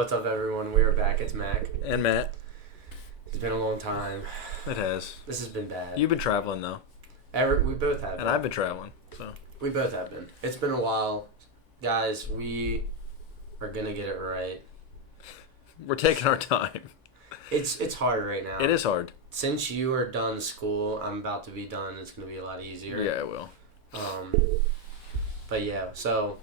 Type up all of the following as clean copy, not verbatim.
What's up, everyone? We are back. It's Mac. And Matt. It's been a long time. It has. This has been bad. You've been traveling, though. We both have been. And I've been traveling, so. We both have been. It's been a while. Guys, we are going to get it right. We're taking our time. It's hard right now. It is hard. Since you are done school, I'm about to be done. It's going to be a lot easier. Yeah, it will. But yeah, so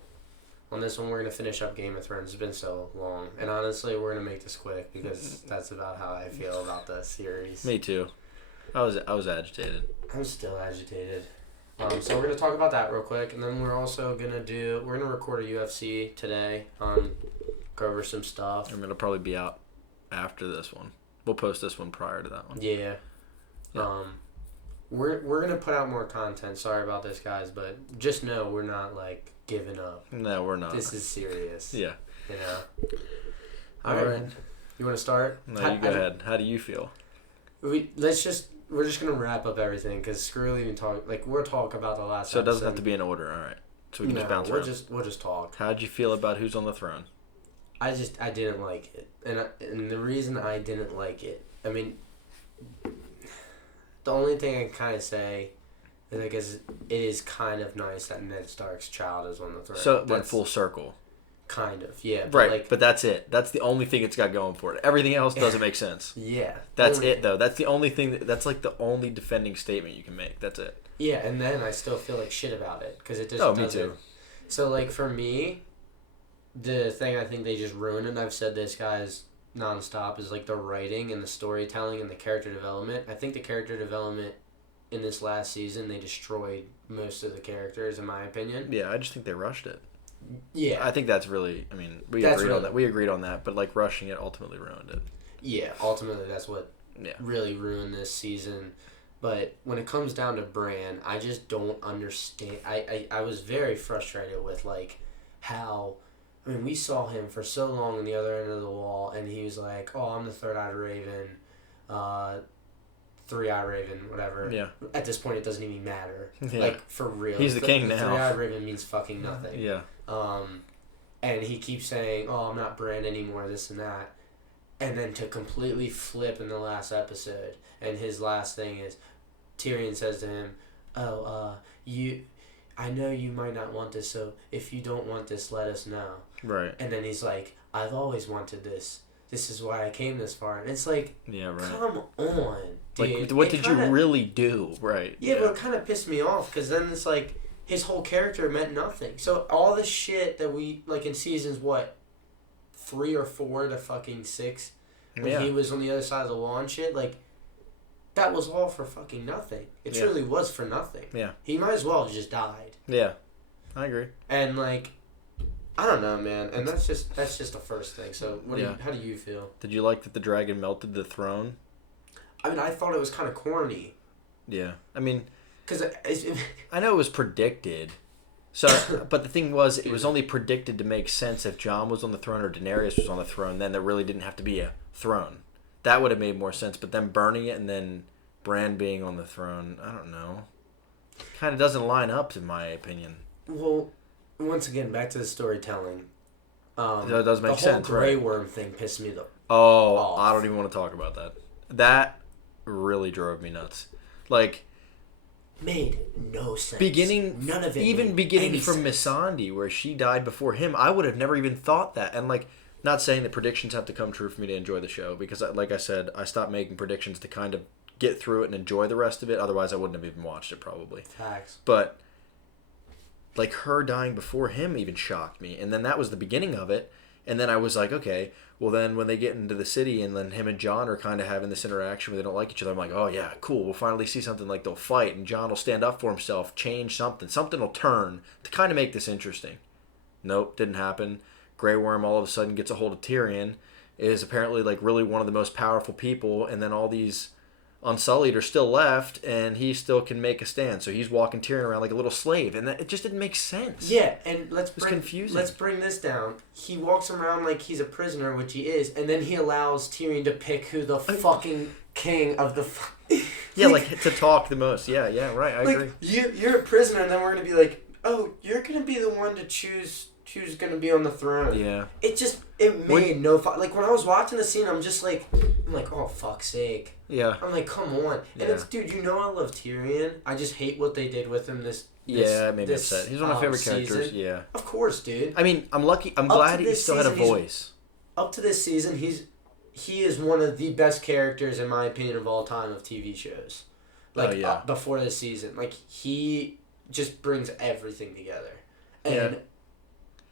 on this one, we're going to finish up Game of Thrones. It's been so long. And honestly, we're going to make this quick because that's about how I feel about the series. Me too. I was agitated. I'm still agitated. So we're going to talk about that real quick. And then we're also going to record a UFC today. Go over some stuff. I'm going to probably be out after this one. We'll post this one prior to that one. Yeah. We're going to put out more content. Sorry about this, guys. But just know we're not, giving up. No, we're not. This is serious. Yeah. You know? All right. You want to start? No, you go ahead. How do you feel? We're just going to wrap up everything because screw even talk. We'll talk about the last So it doesn't episode. have to be in order, all right. So we can just bounce around. We'll just talk. How'd you feel about who's on the throne? I didn't like it. And the reason I didn't like it, I mean, the only thing I can kind of say is I guess it is kind of nice that Ned Stark's child is on the throne. So it went full circle. Kind of, yeah. Right, but that's it. That's the only thing it's got going for it. Everything else doesn't make sense. Yeah. That's it, though. That's the only thing. That's the only defending statement you can make. That's it. Yeah, and then I still feel like shit about it because it just Oh, doesn't. me too. So, for me, the thing I think they just ruined, and I've said this, guys, nonstop, is, the writing and the storytelling and the character development. I think the character development in this last season, they destroyed most of the characters, in my opinion. Yeah, I just think they rushed it. Yeah. I think that's really, we agreed on that. We agreed on that, but, rushing it ultimately ruined it. Yeah, ultimately that's what really ruined this season. But when it comes down to Bran, I just don't understand. I was very frustrated with, how... I mean, we saw him for so long on the other end of the wall, and he was like, oh, I'm the third-eyed raven, three-eyed raven, whatever. Yeah. At this point, it doesn't even matter. Yeah. For real. He's the king now. Three-eyed raven means fucking nothing. Yeah. And he keeps saying, oh, I'm not Bran anymore, this and that. And then to completely flip in the last episode, and his last thing is, Tyrion says to him, I know you might not want this, so if you don't want this, let us know. Right. And then he's like, I've always wanted this. This is why I came this far. And it's like, yeah, right. Come on, dude. What did you really do? Right. Yeah, but it kind of pissed me off, because then it's like, his whole character meant nothing. So all the shit that we, in seasons, 3 or 4 to fucking 6, when he was on the other side of the wall and shit, that was all for fucking nothing. It truly was for nothing. Yeah. He might as well have just died. Yeah. I agree. And, I don't know, man. And that's just the first thing. So, how do you feel? Did you like that the dragon melted the throne? I mean, I thought it was kind of corny. Yeah. I mean... Because I know it was predicted. So, but the thing was, it was only predicted to make sense if Jon was on the throne or Daenerys was on the throne. Then there really didn't have to be a throne. That would have made more sense. But then burning it and then Bran being on the throne, I don't know. Kind of doesn't line up, in my opinion. Well, once again, back to the storytelling. That does make sense, the whole Grey Worm thing pissed me off. I don't even want to talk about that. That really drove me nuts. Made no sense. None of it. Even beginning from Missandei, where she died before him, I would have never even thought that. And not saying that predictions have to come true for me to enjoy the show, because like I said, I stopped making predictions to kind of get through it and enjoy the rest of it. Otherwise, I wouldn't have even watched it probably. Facts. But her dying before him even shocked me, and then that was the beginning of it. And then I was like, okay, well then when they get into the city and then him and Jon are kind of having this interaction where they don't like each other, I'm like, oh yeah, cool, we'll finally see something they'll fight and Jon will stand up for himself, change something. Something will turn to kind of make this interesting. Nope, didn't happen. Grey Worm all of a sudden gets a hold of Tyrion, is apparently really one of the most powerful people, and then all these Unsullied are still left, and he still can make a stand. So he's walking Tyrion around like a little slave, and it just didn't make sense. Yeah, and confusing. Let's bring this down. He walks around like he's a prisoner, which he is, and then he allows Tyrion to pick who the fucking king of the... Yeah, to talk the most. Yeah, right, I agree. You're a prisoner, and then we're going to be like, oh, you're going to be the one to choose she was gonna be on the throne. Yeah. It made no fun. Like when I was watching the scene, I'm like, oh fuck's sake. Yeah. I'm like, come on. And it's, dude, you know I love Tyrion. I just hate what they did with him it made me upset. He's one of my favorite characters. Yeah. Of course, dude. I mean, I'm lucky. I'm glad he still had a voice. Up to this season, he is one of the best characters, in my opinion, of all time of TV shows. Like, before this season. Like, he just brings everything together. And,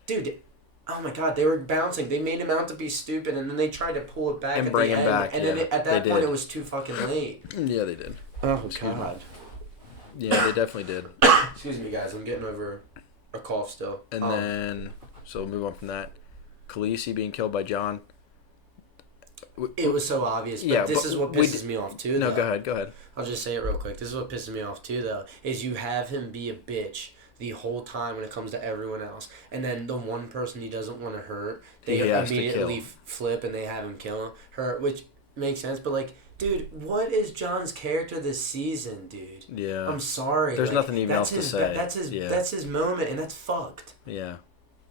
dude, oh my God, they were bouncing. They made him out to be stupid, and then they tried to pull it back and bring him back. And then at that point, it was too fucking late. Yeah, they did. Oh, God. Yeah, they definitely did. Excuse me, guys. I'm getting over a cough still. And then, so we'll move on from that. Khaleesi being killed by Jon. It was so obvious, but this is what pisses me off too. No, go ahead. I'll just say it real quick. This is what pisses me off too, though, is you have him be a bitch the whole time when it comes to everyone else, and then the one person he doesn't want to hurt, they immediately flip and they have him kill her, which makes sense. But like, dude, what is Jon's character this season, dude? Yeah, I'm sorry. There's nothing even else to say. That's his moment, and that's fucked. Yeah.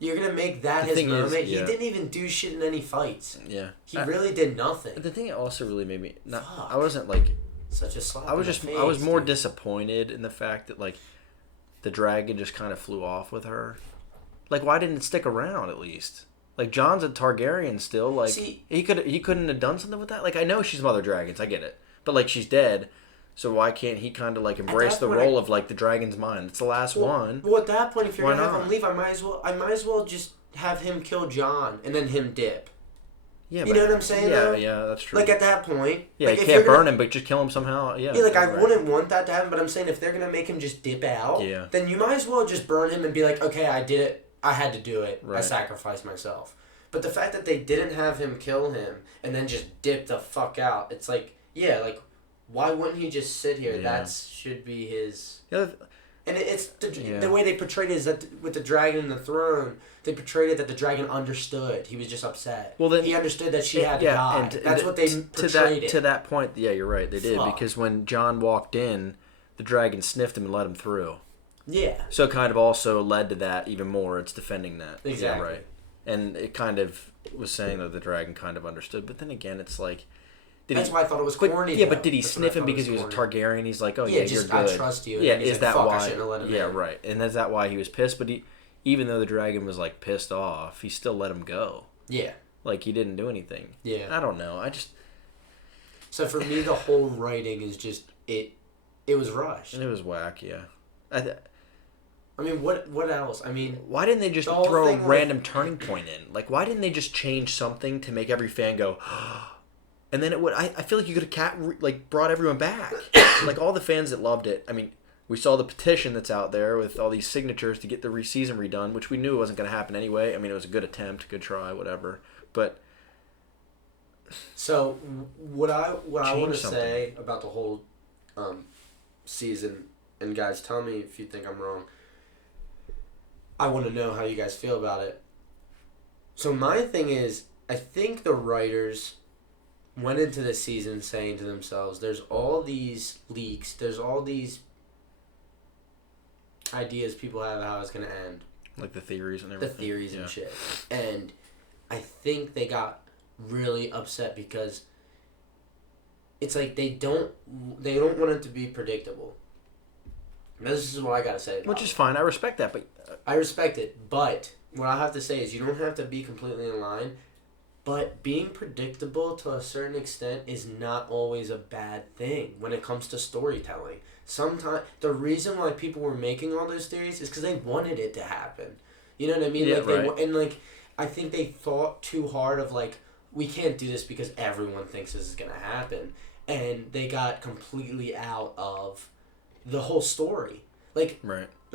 You're going to make that his moment? He didn't even do shit in any fights. Yeah. He really did nothing. The thing that also really made me... I wasn't like... Such a slap I was more disappointed in the fact that, like, the dragon just kind of flew off with her. Like, why didn't it stick around, at least? Like, Jon's a Targaryen still. Like, he couldn't have done something with that? Like, I know she's Mother Dragons. I get it. But, like, she's dead. So why can't he kind of like embrace the role of like the dragon's mind? It's the last one. Well, at that point, if you're gonna have him leave, I might as well just have him kill Jon and then him dip. Yeah, you know what I'm saying? Yeah, that's true. Like at that point, yeah, like, you can't burn him, but just kill him somehow. Yeah, like I wouldn't want that to happen, but I'm saying if they're gonna make him just dip out, then you might as well just burn him and be like, okay, I did it, I had to do it, I sacrificed myself. But the fact that they didn't have him kill him and then just dip the fuck out, it's like, why wouldn't he just sit here? Yeah. That should be his... And it's the way they portrayed it is that with the dragon and the throne, they portrayed it that the dragon understood. He was just upset. Well, then he understood that she had to die. And that's what they portrayed to that point, yeah, you're right. They did. Because when Jon walked in, the dragon sniffed him and let him through. Yeah. So it kind of also led to that even more. It's defending that. Exactly. Yeah, right. And it kind of was saying that the dragon kind of understood. But then again, it's like... That's why I thought it was corny. Yeah, but did he sniff him because he was a Targaryen? He's like, oh yeah, you're good. I trust you. Yeah, is that why? Yeah, right. And is that why he was pissed? But even though the dragon was like pissed off, he still let him go. Yeah. Like he didn't do anything. Yeah. I don't know. So for me, the whole writing is just it was rushed. It was whack. Yeah. I mean, what else? I mean, why didn't they just throw a random turning point in? Like, why didn't they just change something to make every fan go? And then it would. I feel like you could have brought everyone back. Like all the fans that loved it. I mean, we saw the petition that's out there with all these signatures to get the season redone, which we knew wasn't going to happen anyway. I mean, it was a good attempt, good try, whatever. But so what I want to say about the whole season, and guys, tell me if you think I'm wrong. I want to know how you guys feel about it. So my thing is, I think the writers went into the season saying to themselves, there's all these leaks, there's all these ideas people have how it's going to end. Like the theories and everything. The theories and shit. And I think they got really upset because it's like they don't want it to be predictable. This is what I got to say about Which is fine. I respect that, but... I respect it, but what I have to say is you don't have to be completely in line. But being predictable to a certain extent is not always a bad thing when it comes to storytelling. Sometimes the reason why people were making all those theories is because they wanted it to happen. You know what I mean? Yeah, I think they thought too hard of like, we can't do this because everyone thinks this is gonna happen, and they got completely out of the whole story. Like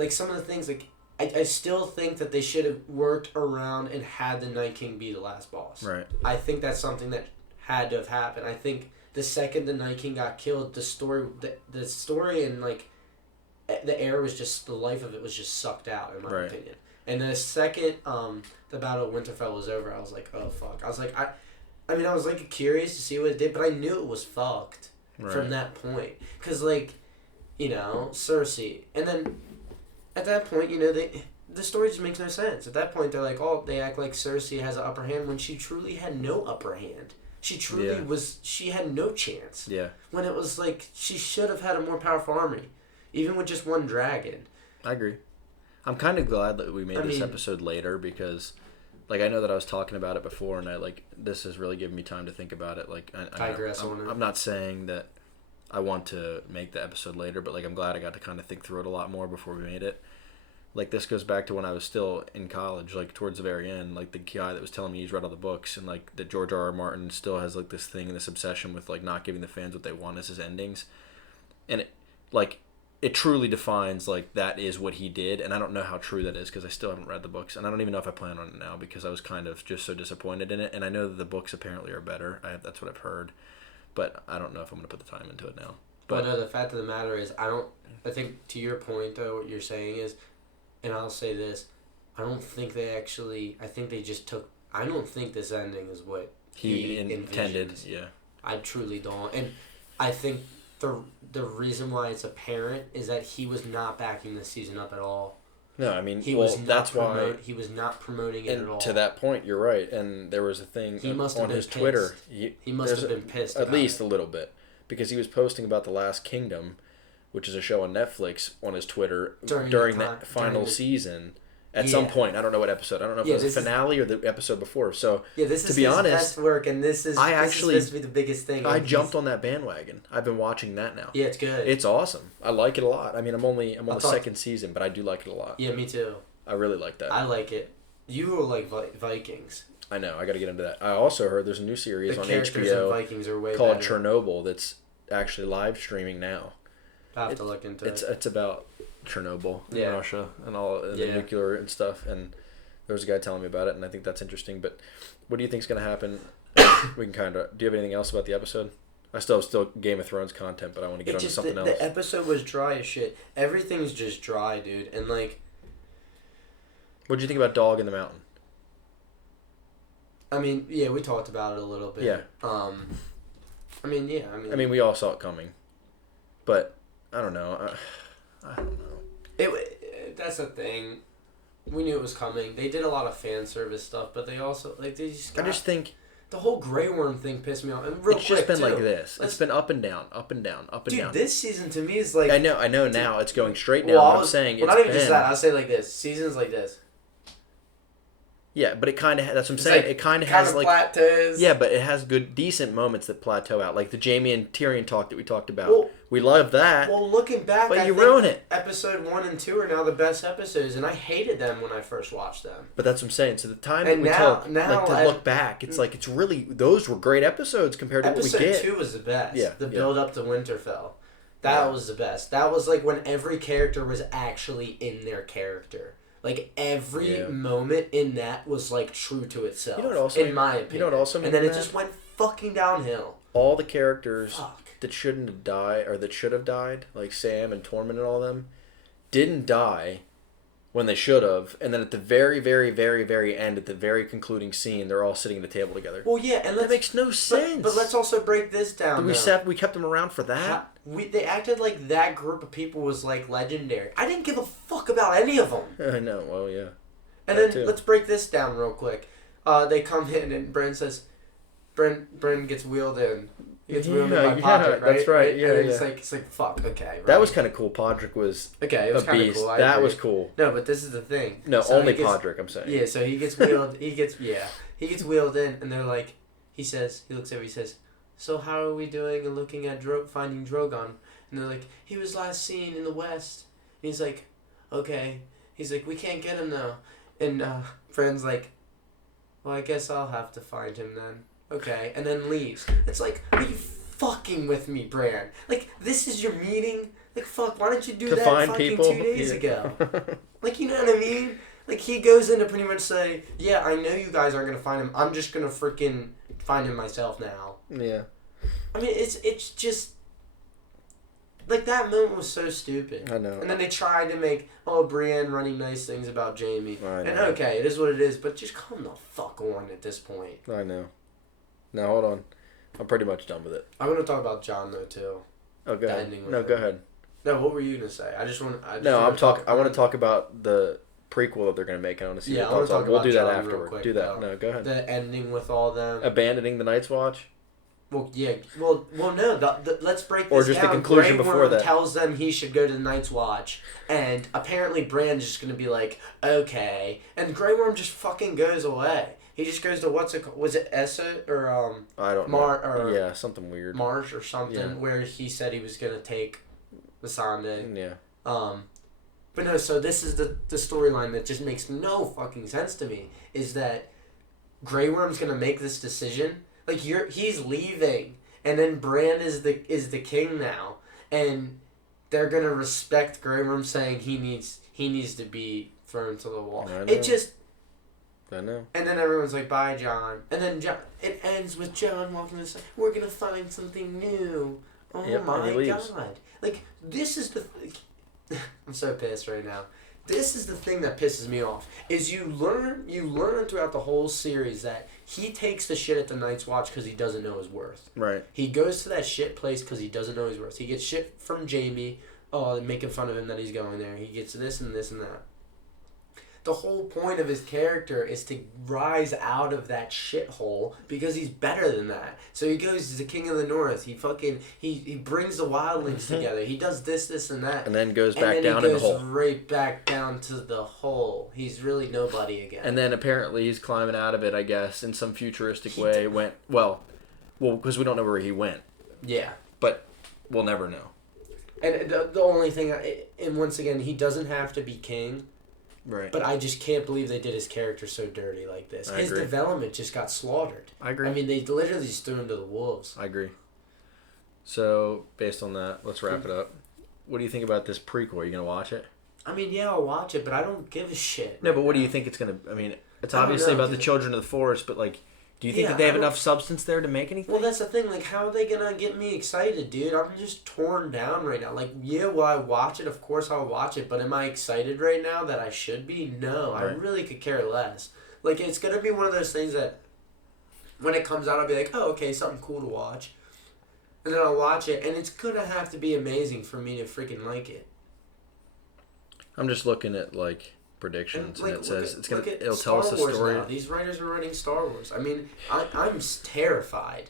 some of the things like. I still think that they should have worked around and had the Night King be the last boss. Right. I think that's something that had to have happened. I think the second the Night King got killed, the story and like the air was just the life of it was just sucked out in my opinion. And the second the Battle of Winterfell was over, I was like, oh fuck. I was like I was like curious to see what it did, but I knew it was fucked from that point. 'Cause like, you know, Cersei, and then. At that point, you know, the story just makes no sense. At that point, they're like, oh, they act like Cersei has an upper hand when she truly had no upper hand. She truly she had no chance. Yeah. When it was like, she should have had a more powerful army. Even with just one dragon. I agree. I'm kind of glad that we made this episode later because, like, I know that I was talking about it before and this has really given me time to think about it. Like, I'm not saying that I want to make the episode later, but, like, I'm glad I got to kind of think through it a lot more before we made it. Like, this goes back to when I was still in college, like, towards the very end, like, the guy that was telling me he's read all the books and, like, that George R.R. Martin still has, like, this thing and this obsession with, like, not giving the fans what they want as his endings. And, it truly defines, like, that is what he did. And I don't know how true that is because I still haven't read the books. And I don't even know if I plan on it now because I was kind of just so disappointed in it. And I know that the books apparently are better. That's what I've heard. But I don't know if I'm going to put the time into it now. But no, the fact of the matter is, I think to your point, though, what you're saying is, and I'll say this, I don't think they actually, I think they just took, I don't think this ending is what he intended. Yeah. I truly don't. And I think the reason why it's apparent is that he was not backing the season up at all. No, I mean, he was not promoting it at all. To that point, you're right. And there was a thing on his Twitter. He must have been pissed. At least a little bit, because he was posting about The Last Kingdom, which is a show on Netflix, on his Twitter during the final season. At some point, I don't know what episode. I don't know if it was the finale or the episode before. So, this is his best work, and this is supposed to be the biggest thing. I jumped on that bandwagon. I've been watching that now. Yeah, it's good. It's awesome. I like it a lot. I mean, I'm on the second season, but I do like it a lot. Yeah, me too. I really like that. I like it. You will like Vikings. I know. I got to get into that. I also heard there's a new series on HBO Vikings are way called better. Chernobyl that's actually live streaming now. I have to look into it. It's about Chernobyl in Russia and all the nuclear and stuff, and there was a guy telling me about it, and I think that's interesting. But what do you think is going to happen? We can kind of. Do you have anything else about the episode? I still have Game of Thrones content, but I want to get on to something else. The episode was dry as shit. Everything's just dry, dude. And like, what did you think about Dog in the Mountain? I mean, yeah, we talked about it a little bit. Yeah. I mean, we all saw it coming, but I don't know. I don't know. That's the thing. We knew it was coming. They did a lot of fan service stuff, but they also I just think the whole Grey Worm thing pissed me off. And it's just been like this. It's been up and down, up and down, up and down. Dude, this season to me is like. I know. Now it's going straight down. I'm saying not even just that. I'll say like this. Seasons like this. Yeah, but it kind of that's what I'm saying. It kind of has like plateaus. Yeah, but it has decent moments that plateau out, like the Jaime and Tyrion talk that we talked about. Well, we love that. Well, looking back, but you ruin it. Episode 1 and 2 are now the best episodes, and I hated them when I first watched them. But that's what I'm saying. So the time that we took, like to look back, it's like it's really those were great episodes compared to what we get. Episode 2 was the best. Yeah, the build up to Winterfell, that was the best. That was like when every character was actually in their character. Like, every moment in that was, like, true to itself. You know what also in my opinion. You know what also and then it just went fucking downhill. All the characters that shouldn't have died, or that should have died, like Sam and Tormund and all them, didn't die when they should have. And then at the very, very, very, very end, at the very concluding scene, they're all sitting at the table together. Well, yeah, and that makes no sense. But let's also break this down, We kept them around for that? They acted like that group of people was, like, legendary. I didn't give a fuck about any of them. I know, well, yeah. And then, let's break this down real quick. They come in, and Bran says, Bran gets wheeled in. He gets wheeled in by Podrick, right? That's right, yeah, and it's like, fuck, okay. Right? That was kind of cool. Podrick was it was kind of cool. That was cool. No, but this is the thing. No, so only Podrick, I'm saying. Yeah, so he gets wheeled, he gets wheeled in, and they're like, he looks at me, he says, so how are we doing in looking at finding Drogon? And they're like, he was last seen in the west. And he's like, okay. He's like, we can't get him now. And Bran's like, well, I guess I'll have to find him then. Okay. And then leaves. It's like, are you fucking with me, Bran? Like, this is your meeting? Like, fuck, why didn't you do that fucking people? 2 days ago? Like, you know what I mean? Like, he goes in to pretty much say, yeah, I know you guys aren't going to find him. I'm just going to freaking find him myself now. Yeah. I mean, it's just... Like, that moment was so stupid. I know. And then they tried to make, Brienne running nice things about Jaime. I know. And okay, it is what it is, but just come the fuck on at this point. I know. Now, hold on. I'm pretty much done with it. I want to talk about Jon, though, too. Oh, go ahead. No, go ahead. No, what were you going to say? I want to talk about the prequel that they're gonna make. I want to see. Yeah, I want to talk about We'll do that John afterward. real quick, Do that. though. No, go ahead. The ending with all them Abandoning the Night's Watch. Well, yeah. Well, no. Let's break this or just down. the conclusion Grey before Worm that. tells them he should go to the Night's Watch, and apparently Bran's just gonna be like, okay, and Grey Worm just fucking goes away. He just goes to what's it called? Was it Essa or I don't know. Or yeah, something weird. Marsh or something where he said he was gonna take the Sonde. Yeah. But no. So this is the storyline that just makes no fucking sense to me. Is that Grey Worm's gonna make this decision? Like he's leaving, and then Bran is the king now, and they're gonna respect Grey Worm saying he needs to be thrown to the wall. I know. And then everyone's like, "Bye, John." And then it ends with John walking to the side. We're gonna find something new. Oh my god! Like this is the. I'm so pissed right now. This is the thing that pisses me off. Is you learn throughout the whole series that he takes the shit at the Night's Watch because he doesn't know his worth. Right. He goes to that shit place because he doesn't know his worth. He gets shit from Jaime. Oh, they're making fun of him that he's going there. He gets this and this and that. The whole point of his character is to rise out of that shithole because he's better than that. So he goes, he's the king of the north. He brings the wildlings together. He does this, and that. And then goes back down in the hole. Right back down to the hole. He's really nobody again. And then apparently he's climbing out of it, I guess, in some futuristic way. Well, because we don't know where he went. Yeah. But we'll never know. And the only thing, and once again, he doesn't have to be king. Right. But I just can't believe they did his character so dirty like this. His development just got slaughtered. I agree. I mean, they literally just threw him to the wolves. I agree. So, based on that, let's wrap it up. What do you think about this prequel? Are you going to watch it? I mean, yeah, I'll watch it, but I don't give a shit. No, but what do you think it's going to... I mean, it's obviously about the children of the forest, but, like, do you think that they have enough substance there to make anything? Well, that's the thing. Like, how are they going to get me excited, dude? I'm just torn down right now. Like, yeah, will I watch it? Of course I'll watch it, but am I excited right now that I should be? No, right. I really could care less. Like, it's going to be one of those things that when it comes out, I'll be like, oh, okay, something cool to watch. And then I'll watch it, and it's going to have to be amazing for me to freaking like it. I'm just looking at, like... predictions, and it says it'll tell us a story. Now. These writers are writing Star Wars. I mean, I'm terrified.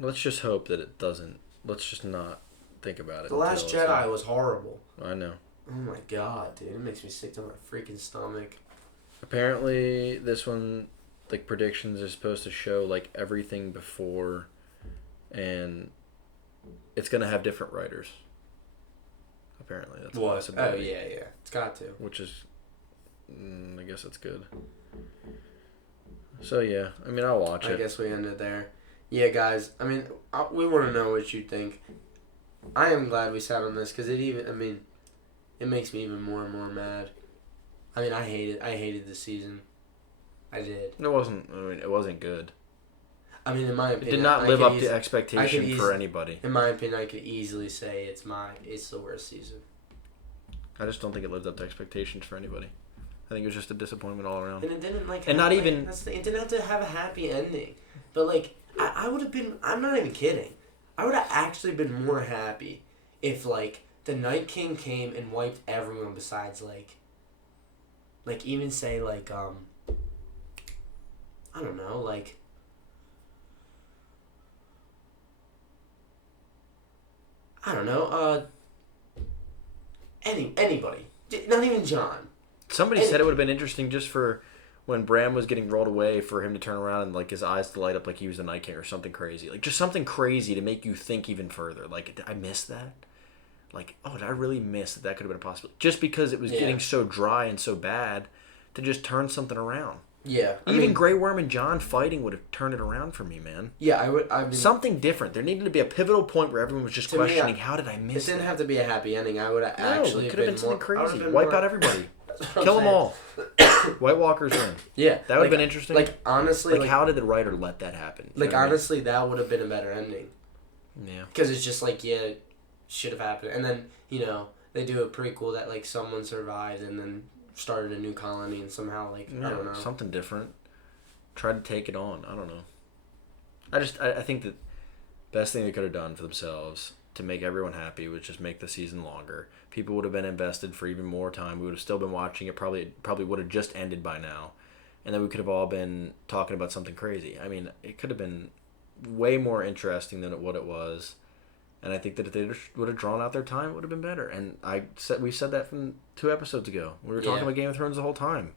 Let's just hope that it doesn't. Let's just not think about it. The Last Jedi was horrible. I know. Oh my god, dude! It makes me sick to my freaking stomach. Apparently, this one, like, predictions are supposed to show, like, everything before, and it's gonna have different writers. Apparently, that's a possibility. Oh yeah, it's got to. Which is. I guess that's good. So, yeah. I mean, I'll watch it. I guess we ended there. Yeah, guys. I mean, we want to know what you think. I am glad we sat on this because it makes me even more and more mad. I mean, I hated this season. I did. It wasn't good. I mean, in my opinion, it did not live up to expectation for anybody. In my opinion, I could easily say it's the worst season. I just don't think it lived up to expectations for anybody. I think it was just a disappointment all around. And it didn't it didn't have to have a happy ending. But like I would have been, I'm not even kidding. I would have actually been more happy if like the Night King came and wiped everyone besides like even say like I don't know, like I don't know, anybody. Not even John. Somebody said it would have been interesting just for when Bran was getting rolled away for him to turn around and like his eyes to light up like he was the Night King or something crazy. Like just something crazy to make you think even further. Like, did I miss that? Like, did I really miss that could have been a possibility? Just because it was getting so dry and so bad to just turn something around. Yeah. Even Grey Worm and Jon fighting would have turned it around for me, man. Yeah, something different. There needed to be a pivotal point where everyone was just questioning, how did I miss it? It didn't have to be a happy ending. I would have actually it could have been something crazy. Wipe out everybody. Kill them all. White Walkers in. Yeah. That would have been interesting. Like, honestly... Like, how did the writer let that happen? Like, honestly, that would have been a better ending. Yeah. Because it's just like, yeah, it should have happened. And then, they do a prequel that, like, someone survived and then started a new colony and somehow, like, I don't know. Something different. Tried to take it on. I don't know. I think that best thing they could have done for themselves to make everyone happy would just make the season longer. People would have been invested for even more time. We would have still been watching it. Probably would have just ended by now. And then we could have all been talking about something crazy. I mean, it could have been way more interesting than what it was. And I think that if they would have drawn out their time, it would have been better. And we said that from 2 episodes ago. We were talking about Game of Thrones the whole time.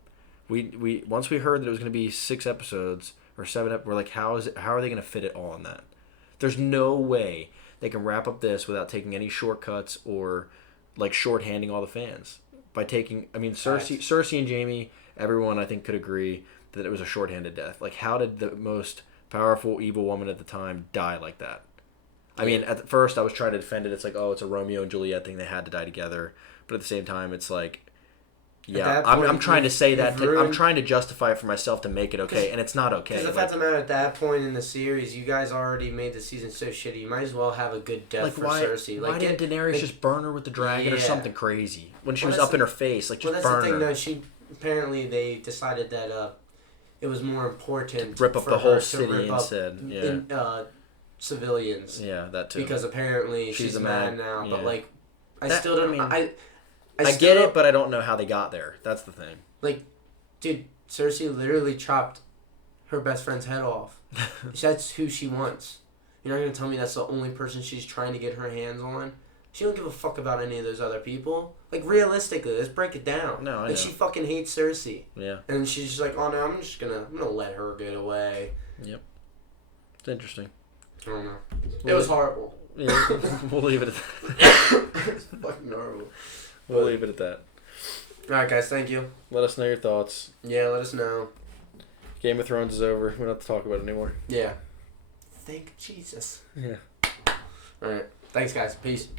We once we heard that it was going to be 6 episodes or 7 we're like, how are they going to fit it all in that? There's no way they can wrap up this without taking any shortcuts or like shorthanding all the fans. By taking, I mean, Cersei and Jaime, everyone I think could agree that it was a shorthanded death. Like, how did the most powerful evil woman at the time die like that? I mean, at first I was trying to defend it. It's like, oh, it's a Romeo and Juliet thing. They had to die together. But at the same time, it's like, yeah, I'm trying to say that. I'm trying to justify it for myself to make it okay, and it's not okay. Because the fact of the matter, at that point in the series, you guys already made the season so shitty. You might as well have a good death for Cersei. Why didn't Daenerys just burn her with the dragon or something crazy when she was up in her face? Like, just burn her. Well, that's the thing, though. Apparently, they decided that it was more important to rip up the whole city instead. Civilians. Yeah, that too. Because apparently she's mad now. Yeah. But, like, I still don't... I get it, but I don't know how they got there. That's the thing. Like, dude, Cersei literally chopped her best friend's head off. That's who she wants. You're not going to tell me that's the only person she's trying to get her hands on? She don't give a fuck about any of those other people. Like, realistically, let's break it down. No, I know. Like, she fucking hates Cersei. Yeah. And she's just like, oh, no, I'm gonna let her get away. Yep. It's interesting. I don't know. It was horrible. Yeah, we'll leave it at that. It's fucking horrible. We'll leave it at that. Alright, guys, thank you. Let us know your thoughts. Yeah, let us know. Game of Thrones is over. We don't have to talk about it anymore. Yeah. Thank Jesus. Yeah. Alright. Thanks, guys. Peace.